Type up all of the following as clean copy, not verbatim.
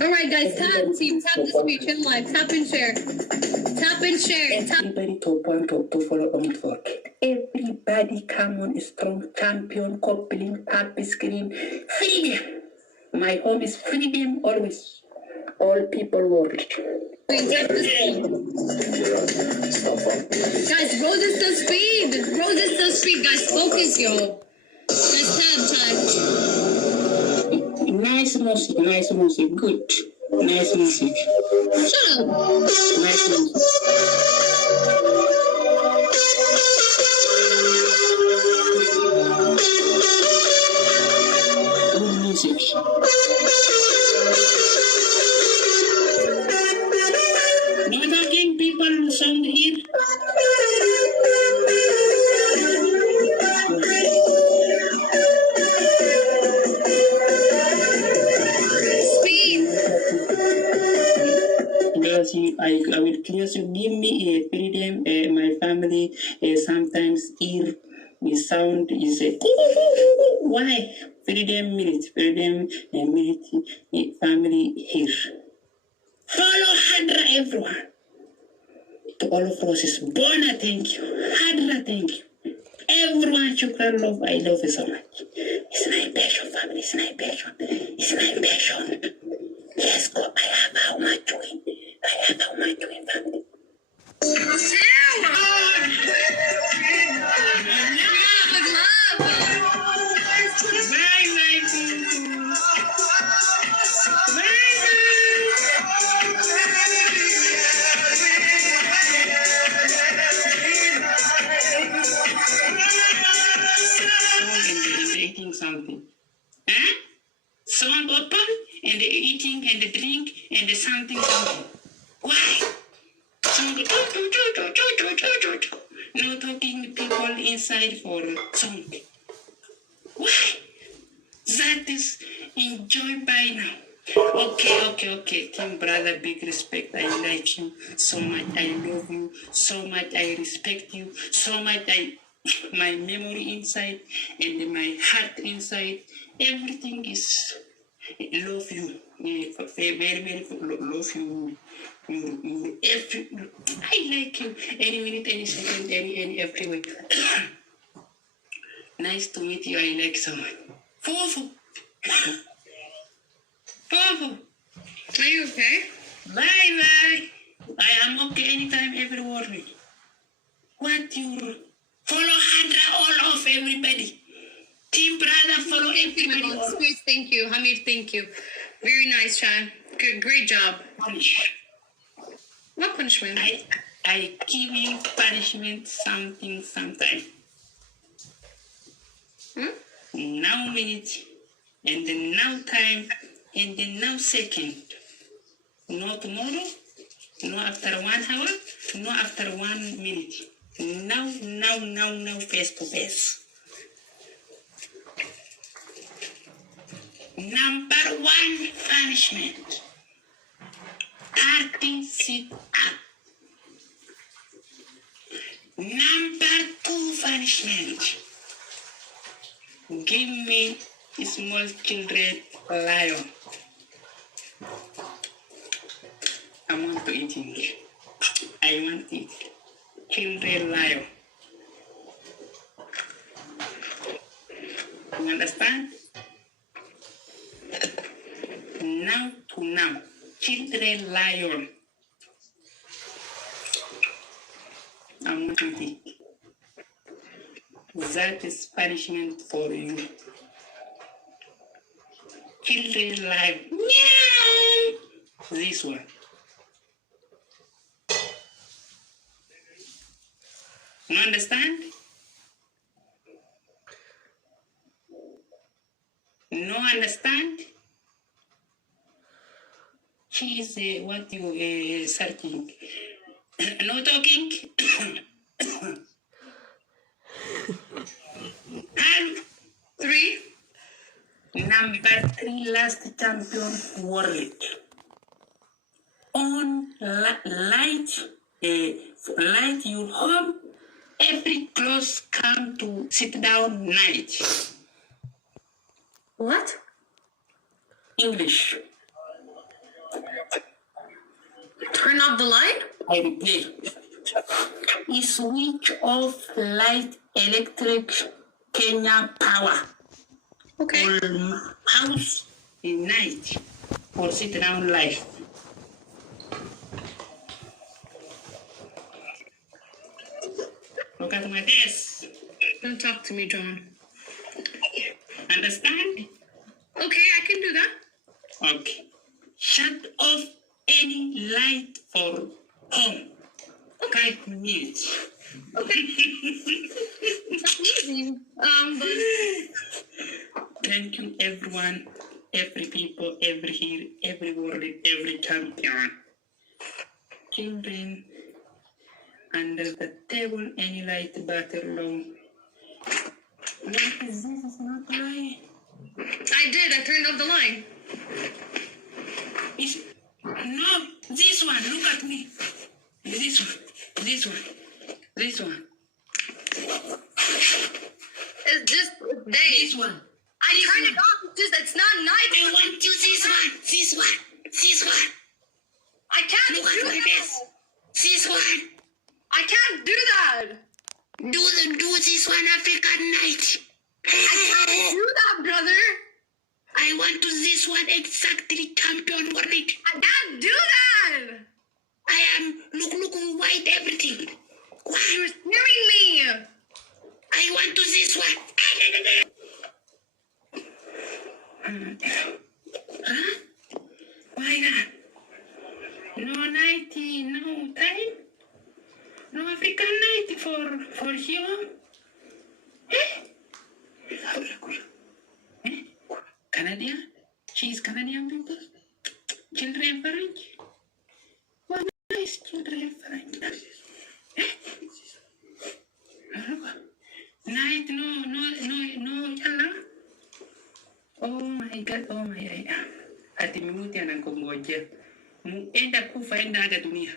Alright guys, tap team, tap the speech in live, tap and share. Tap and share. Tap. Everybody to point to follow on for. Everybody come on, strong champion, coupling, tap screen. Freedom. My home is freedom always. All people world. Guys, roses to speed. Roses to speed. Guys, focus, y'all. Guys, tap time. Nice music, good. Nice music. Shut up. Nice music. Good music. Not again, people sound here. I will please you give me a freedom. My family sometimes hear the sound is why freedom minute family here. Follow Hadra everyone. To all of Roses, Bona thank you. Hadra thank you. Everyone, Shukran love, I love you so much. It's my passion, family. It's my passion. It's my passion. Let's go. I have how much to win. Family. Eating something. Huh? Someone open and they're eating and they drink and they something. Why? Someone go, no talking people inside for song. Why? That is enjoy by now. Okay. Team brother, big respect. I like you so much. I love you so much. I respect you so much. My memory inside and my heart inside, everything is love you. Very love you. You every. I like you. Any minute, any second, any everywhere. Nice to meet you. I like so much. Fofo. Are you okay? Bye. I am okay anytime, everywhere. What you follow Hadra all of everybody. Team brother, follow everybody. Space, thank you. Hamid, thank you. Very nice, Chan. Good, great job. Punish. What punishment? I give you punishment something sometime. Now minute, and then now time, and then now second. No tomorrow, no after 1 hour, no after 1 minute. Now, face to face. Number 1 punishment. 30 sit up. Number 2 punishment. Give me small children lion. I want to eat it. I want it. Children lion. You understand? Now to now. Children lion. I want to eat. That is punishment for you. Children lion. Meow. This one. You understand? No understand? She is what you searching. No talking. And 3. Number 3 last champion world. On light your home. Every close come to sit down night. What? English. Turn off the light? I repeat. Switch off light electric Kenya power. Okay. Or house in night. Or sit down life. Look at my face. Don't talk to me, John. Understand? Okay, I can do that. Okay. Shut off any light for home. 5 minutes. Okay. It's easy. But Thank you, everyone, every people, every here, every world, every champion. Children, under the table, any light battle low. What is this? It's not light. I did. I turned off the line. No, this one. Look at me. This one. This one. This one. It's just day. This one. I turned it off. It's not night. I want to this one. This one. This one. I can't Look do at my that. face. This one. I can't do that. Do this one African night. I can't do that, brother. I want to this one exactly champion world. I can't do that. I am look white everything. You're scaring me. I want to this one. Huh? Why not? No night, no time. No African night for you. Canadian? She's Canadian people? Children French? Well, nice children French. Night, no, yellow. Oh my God, Ati mimuti anakongoja. Enda kufa, enda aga dunia.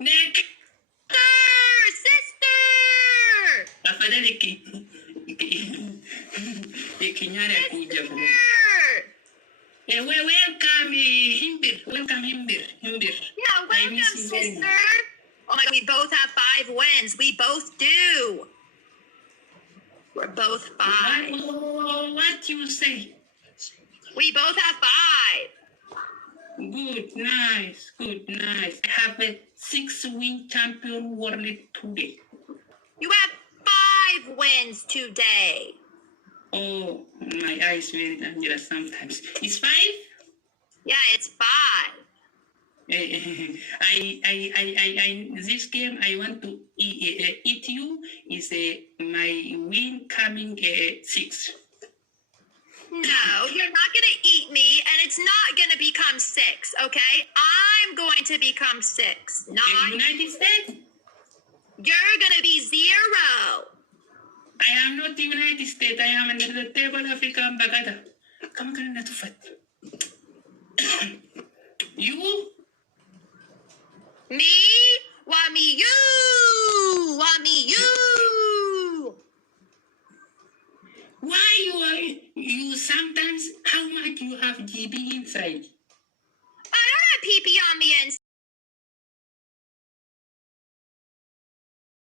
Nick! Sister! Afadhali ikinyara kuja bro. Welcome Himbir. Yeah, welcome, sister. Oh my God, we both have 5 wins. We both do. We're both 5. What you say? We both have 5. Good, nice. I have a 6-win champion world today. You have 5 wins today. Oh, my eyes very dangerous sometimes. It's 5? Yeah, it's 5. This game I want to eat you is my win coming 6. No, you're not going to eat me, and it's not going to become 6, okay? I'm going to become 6, not In United States? You're going to be 0. I am not United States. I am under the table African Bagada. Come on, not to fight. You? Me? Why me you? Why me you? Why you sometimes, how much you have GB inside? I don't have pee-pee on the inside.